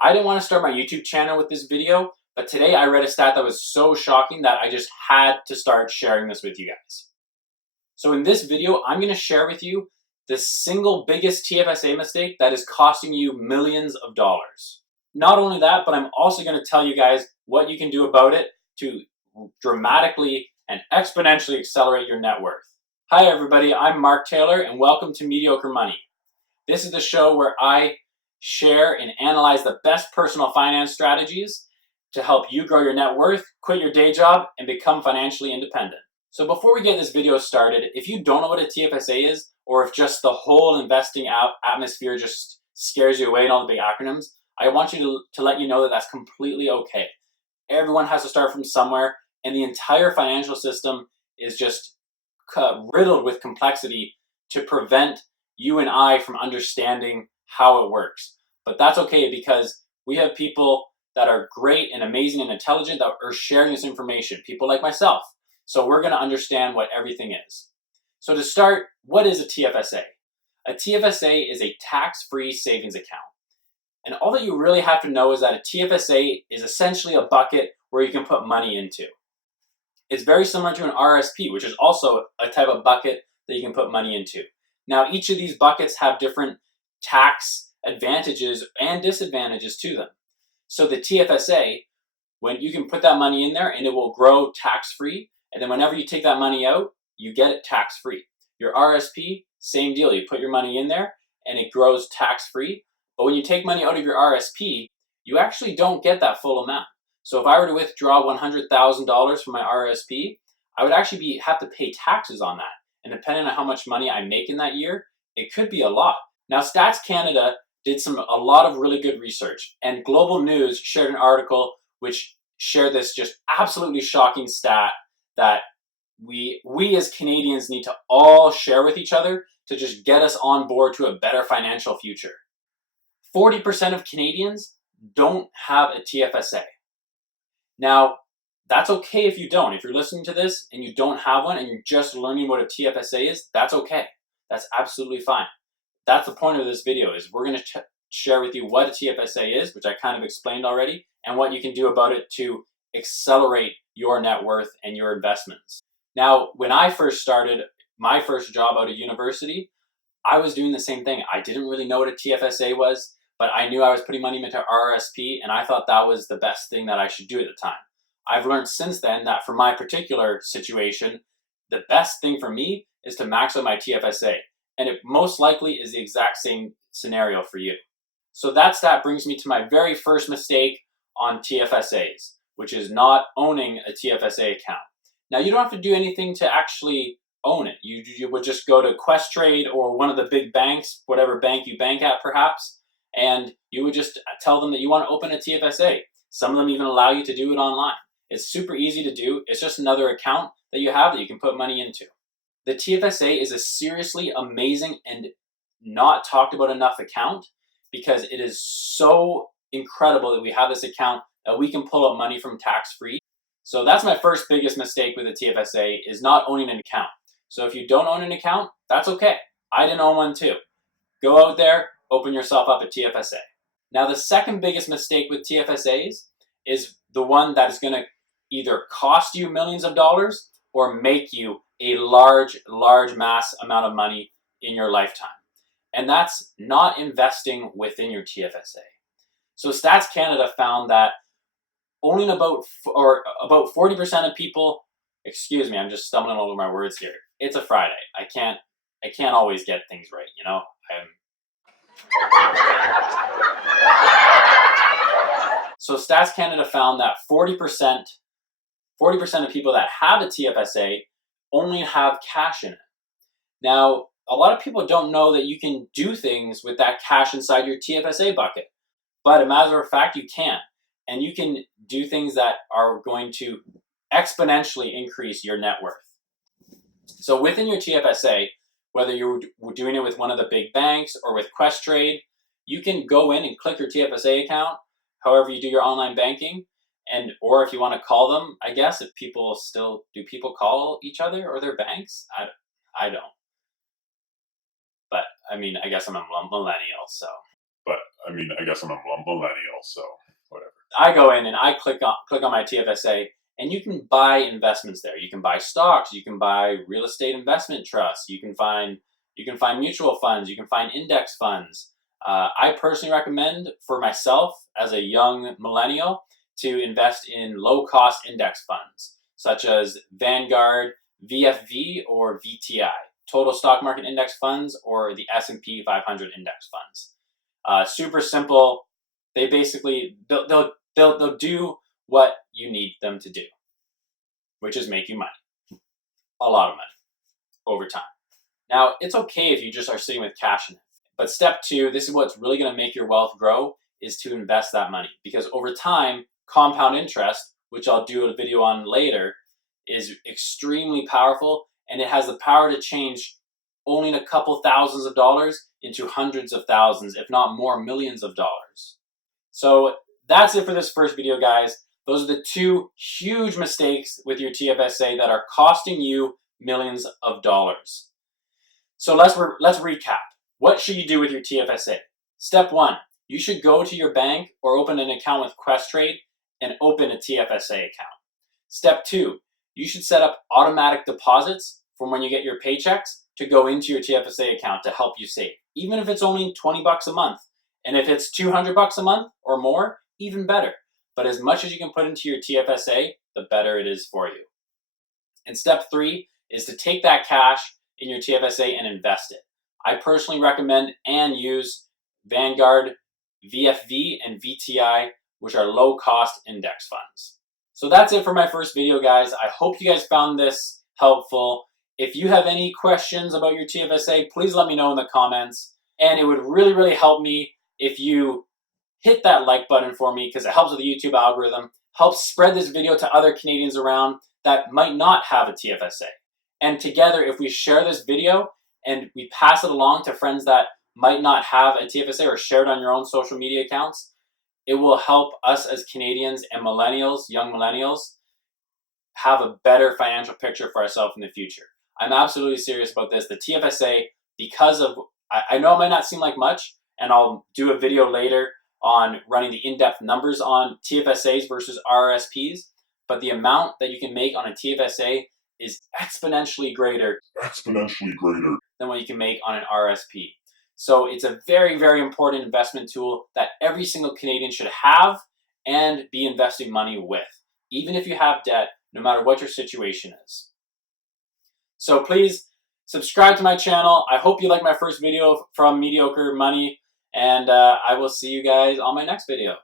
I didn't want to start my YouTube channel with this video, but today I read a stat that was so shocking that I just had to start sharing this with you guys. So in this video, I'm going to share with you the single biggest TFSA mistake that is costing you millions of dollars. Not only that, but I'm also going to tell you guys what you can do about it to dramatically and exponentially accelerate your net worth. Hi everybody, I'm Mark Taylor and welcome to Mediocre Money. This is the show where I share and analyze the best personal finance strategies to help you grow your net worth, quit your day job, and become financially independent. So before we get this video started, if you don't know what a TFSA is, or if just the whole investing atmosphere just scares you away and all the big acronyms, I want you to let you know that that's completely okay. Everyone has to start from somewhere, and the entire financial system is just riddled with complexity to prevent you and I from understanding how it works. But that's okay because we have people that are great and amazing and intelligent that are sharing this information, people like myself. So we're going to understand what everything is. So to start, what is a TFSA? A TFSA is a tax-free savings account. And all that you really have to know is that a TFSA is essentially a bucket where you can put money into. It's very similar to an RRSP, which is also a type of bucket that you can put money into. Now, each of these buckets have different tax advantages and disadvantages to them. So the TFSA, when you can put that money in there and it will grow tax-free, and then whenever you take that money out, you get it tax-free. Your RRSP, same deal. You put your money in there and it grows tax-free. But when you take money out of your RRSP, you actually don't get that full amount. So if I were to withdraw $100,000 from my RRSP, I would actually have to pay taxes on that. And depending on how much money I make in that year, it could be a lot. Now, Stats Canada did a lot of really good research, and Global News shared an article which shared this just absolutely shocking stat that we as Canadians need to all share with each other to just get us on board to a better financial future. 40% of Canadians don't have a TFSA. Now, that's okay if you don't. If you're listening to this and you don't have one and you're just learning what a TFSA is, that's okay. That's absolutely fine. That's the point of this video, is we're going to share with you what a TFSA is, which I kind of explained already, and what you can do about it to accelerate your net worth and your investments. Now, when I first started my first job out of university, I was doing the same thing. I didn't really know what a TFSA was, but I knew I was putting money into RRSP, and I thought that was the best thing that I should do at the time. I've learned since then that for my particular situation, the best thing for me is to max out my TFSA, and it most likely is the exact same scenario for you. So that stat brings me to my very first mistake on TFSAs, which is not owning a TFSA account. Now, you don't have to do anything to actually own it. You would just go to Questrade or one of the big banks, whatever bank you bank at perhaps, and you would just tell them that you want to open a TFSA. Some of them even allow you to do it online. It's super easy to do. It's just another account that you have that you can put money into. The TFSA is a seriously amazing and not talked about enough account because it is so incredible that we have this account that we can pull out money from tax-free. So that's my first biggest mistake with a TFSA, is not owning an account. So if you don't own an account, that's okay. I didn't own one too. Go out there, open yourself up a TFSA. Now, the second biggest mistake with TFSAs is the one that is going to either cost you millions of dollars or make you a large mass amount of money in your lifetime. And that's not investing within your TFSA. So Stats Canada found that only about 40% of people, excuse me, I'm just stumbling over my words here. It's a Friday. I can't always get things right, you know? So Stats Canada found that 40% of people that have a TFSA only have cash in it. Now, a lot of people don't know that you can do things with that cash inside your TFSA bucket. But a matter of fact, you can. And you can do things that are going to exponentially increase your net worth. So within your TFSA, whether you're doing it with one of the big banks or with Questrade, you can go in and click your TFSA account, however you do your online banking, or if you want to call them, I guess, if people call each other or their banks? I don't. But I mean, I guess I'm a millennial, so. But I mean, I guess I'm a millennial, so whatever. I go in and I click on my TFSA, and you can buy investments there. You can buy stocks, you can buy real estate investment trusts, you can find mutual funds, you can find index funds. I personally recommend for myself as a young millennial to invest in low-cost index funds such as Vanguard, VFV, or VTI, Total Stock Market Index Funds, or the S&P 500 Index Funds. Super simple. They basically they'll do what you need them to do, which is make you money, a lot of money over time. Now, it's okay if you just are sitting with cash in it, but step two, this is what's really going to make your wealth grow, is to invest that money, because over time, compound interest, which I'll do a video on later, is extremely powerful, and it has the power to change only a couple thousands of dollars into hundreds of thousands, if not more, millions of dollars. So that's it for this first video, guys. Those are the two huge mistakes with your TFSA that are costing you millions of dollars. So let's recap. What should you do with your TFSA? Step one, you should go to your bank or open an account with Questrade and open a TFSA account. Step two, you should set up automatic deposits from when you get your paychecks to go into your TFSA account to help you save, even if it's only 20 bucks a month. And if it's 200 bucks a month or more, even better. But as much as you can put into your TFSA, the better it is for you. And step three is to take that cash in your TFSA and invest it. I personally recommend and use Vanguard, VFV, and VTI, which are low-cost index funds. So that's it for my first video, guys. I hope you guys found this helpful. If you have any questions about your TFSA, please let me know in the comments. And it would really, really help me if you hit that like button for me, because it helps with the YouTube algorithm, helps spread this video to other Canadians around that might not have a TFSA. And together, if we share this video and we pass it along to friends that might not have a TFSA, or share it on your own social media accounts, it will help us as Canadians and millennials, young millennials, have a better financial picture for ourselves in the future. I'm absolutely serious about this. The TFSA, because of, I know it might not seem like much, and I'll do a video later on running the in-depth numbers on TFSAs versus RRSPs, but the amount that you can make on a TFSA is exponentially greater than what you can make on an RRSP. So it's a very, very important investment tool that every single Canadian should have and be investing money with, even if you have debt, no matter what your situation is. So please subscribe to my channel. I hope you like my first video from Mediocre Money, and I will see you guys on my next video.